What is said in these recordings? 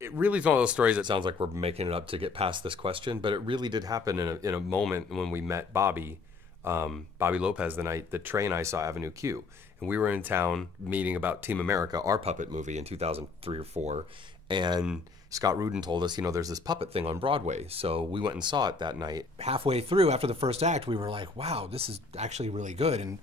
It really is one of those stories that sounds like we're making it up to get past this question, but it really did happen in a moment when we met Bobby Lopez, the night that Trey and I saw Avenue Q. And we were in town meeting about Team America, our puppet movie in 2003 or 4. And Scott Rudin told us, there's this puppet thing on Broadway. So we went and saw it that night. Halfway through, after the first act, we were like, wow, this is actually really good. And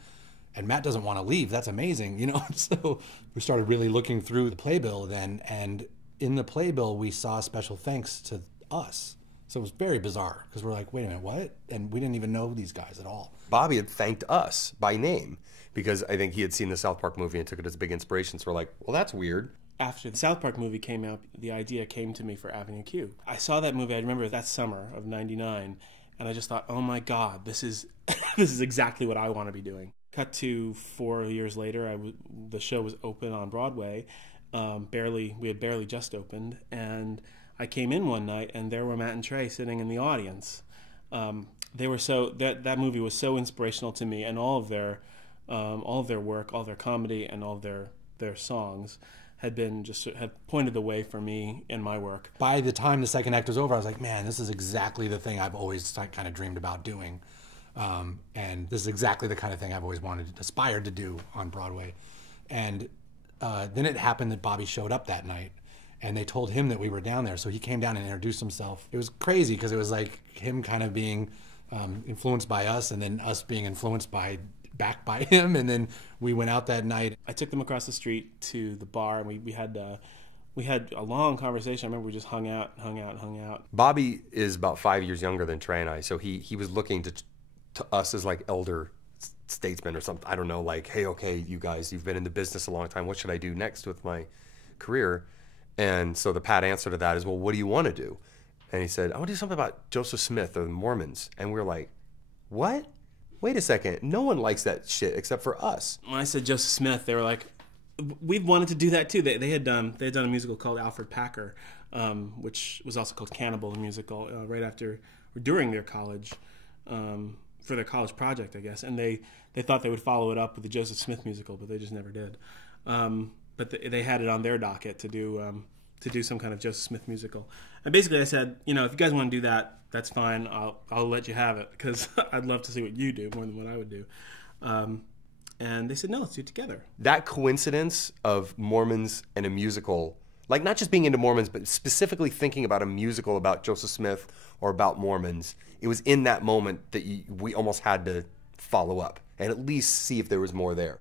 Matt doesn't want to leave. That's amazing, So we started really looking through the playbill then, and in the playbill we saw special thanks to us. So it was very bizarre because we're like, wait a minute, what? And we didn't even know these guys at all. Bobby had thanked us by name because I think he had seen the South Park movie and took it as a big inspiration. So we're like, well, that's weird. After the South Park movie came out, the idea came to me for Avenue Q. I saw that movie, I remember that summer of '99, and I just thought, oh my God, this is this is exactly what I want to be doing. Cut to 4 years later, the show was open on Broadway. We had barely just opened, and I came in one night, and there were Matt and Trey sitting in the audience. They were that movie was so inspirational to me, and all of their work, all their comedy, and all of their songs had pointed the way for me in my work. By the time the second act was over, I was like, man, this is exactly the thing I've always kind of dreamed about doing. And this is exactly the kind of thing I've always aspired to do on Broadway. And then it happened that Bobby showed up that night, and they told him that we were down there. So he came down and introduced himself. It was crazy because it was like him kind of being influenced by us, and then us being influenced back by him. And then we went out that night. I took them across the street to the bar, and we had a long conversation. I remember we just hung out. Bobby is about 5 years younger than Trey and I, so he was looking to us as like elder statesmen or something. I don't know, like, hey, okay, you guys, you've been in the business a long time. What should I do next with my career? And so the pat answer to that is, well, what do you want to do? And he said, I want to do something about Joseph Smith or the Mormons. And we were like, what? Wait a second. No one likes that shit except for us. When I said Joseph Smith, they were like, we wanted to do that too. They had done a musical called Alfred Packer, which was also called Cannibal, the musical, right after or during their college, for their college project, I guess. And they thought they would follow it up with the Joseph Smith musical, but they just never did. But they had it on their docket to do some kind of Joseph Smith musical. And basically I said, if you guys want to do that, that's fine. I'll let you have it because I'd love to see what you do more than what I would do. And they said, no, let's do it together. That coincidence of Mormons and a musical, like not just being into Mormons, but specifically thinking about a musical about Joseph Smith or about Mormons, it was in that moment that we almost had to follow up and at least see if there was more there.